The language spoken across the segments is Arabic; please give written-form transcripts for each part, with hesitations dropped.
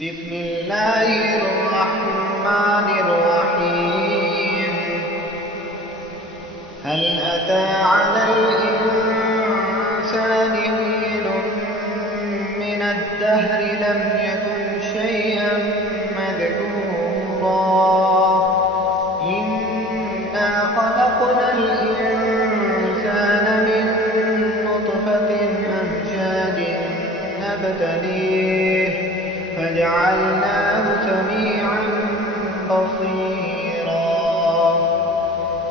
بسم الله الرحمن الرحيم. هل أتى على الإنسان حين من الدهر لم يكن شيئا مذكورا إنا خلقنا الإنسان من نطفة أمشاج نبتليه فجعلناه سميعا بصيرا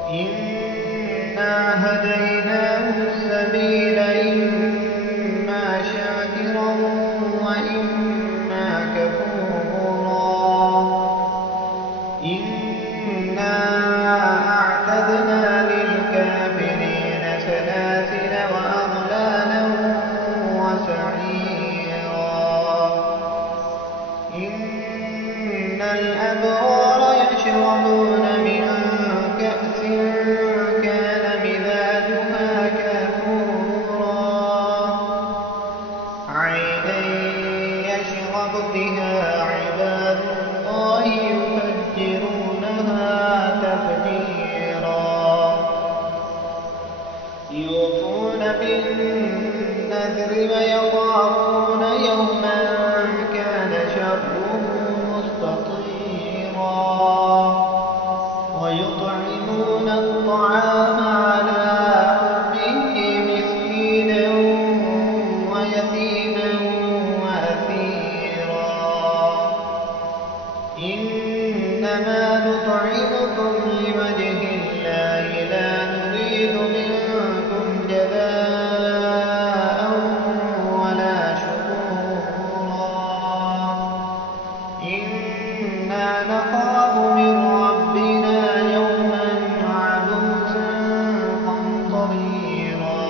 إنا هديناه السبيل إما شاكرا وإما كفورا إنا أعتدنا للكافرين سلاسل وأغلالا وسعيرا إن الأبرار يشربون من كأس كان مزاجها كافورا عينا يشرب بها عباد الله يفجرونها تفجيرا يوفون بالنذر ويخافون يوما كان شره مستطيرا ويطعمون الطعام على حبه مسكينا ويتيما وأسيرا إنما نطعمكم لوجه الله لا نريد منكم جزاء ولا شكورا إنا نخاف من ربنا يوما عبوسا قمطريرا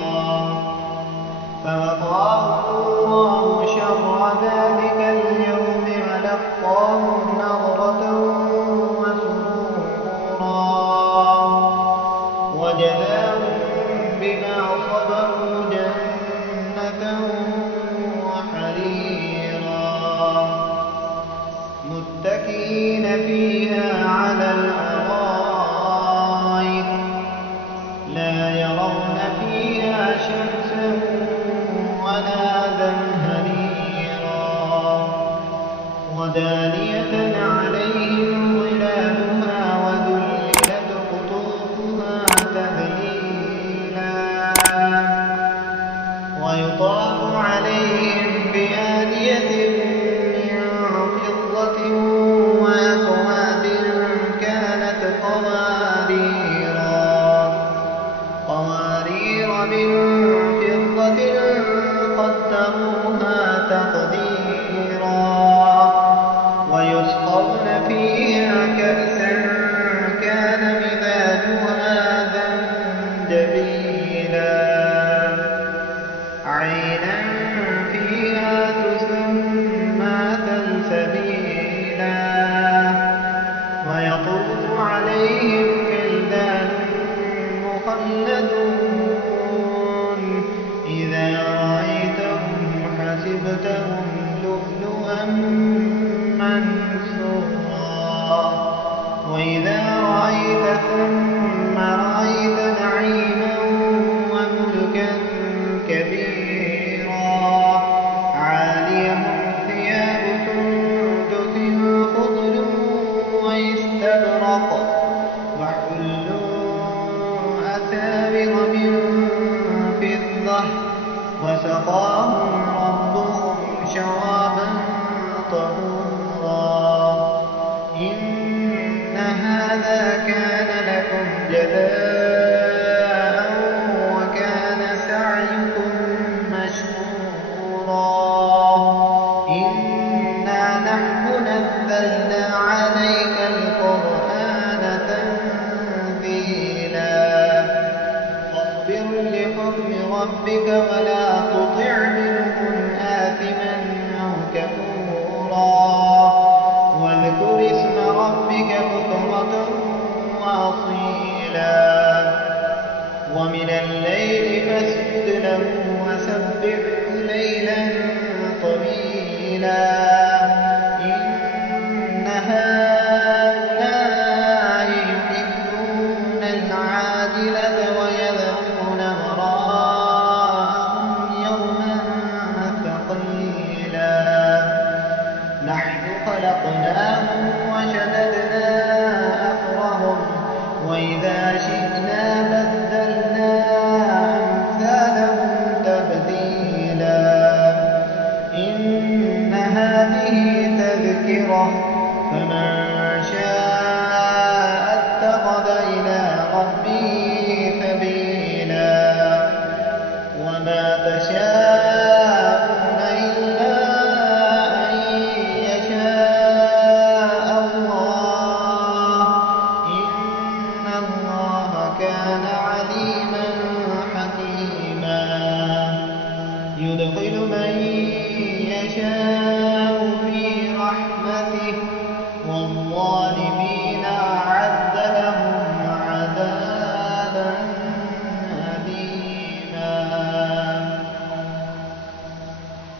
فوقاهم الله شر ذلك اليوم ولقاهم نضرة وسرورا وجزاهم بما صبروا جنة وحريرا متكئين فيها على الأرائك لا يرون فيها شمسا ولا زمهريرا ودانية عليهم ظلالها وذللت قطوفها تذليلا ويطاف عليهم بآنية من فضة وأكواب كانت قوارير من فضة قدروها تقديرا ويسقون فيها كأسا كان مزاجها زنجبيلا عينا فيها تسمى سلسبيلا ويطوف عليهم ولدان مخلدون إذا رأيتهم حسبتهم لؤلؤا منثورا وإذا رأيت ثم رأيت نعيما وملكا كبيرا عاليهم ثياب سندس خضر واستبرق وحلوا أساور من فضة وسقاهم ربهم شرابا طهورا إن هذا كان لكم جزاء وكان سعيكم مشكورا إنا نحن نزلنا عليك القرآن تنزيلا فاصبر لحكم ربك ولا تطع منهم آثما أو كفورا واذكر اسم ربك بكرة وأصيلا ومن الليل فاسجد له وسبحه ليلا طويلا خلقناهم وشددنا أسرهم وإذا شئنا بدلنا أمثالهم تبديلا إن هذه تذكرة فمن شاء اتخذ إلى ربه سبيلا وما تشاءون إلا أن يشاء الله إن الله كان عليما حكيما يدخل من يشاء في رحمته والظالمين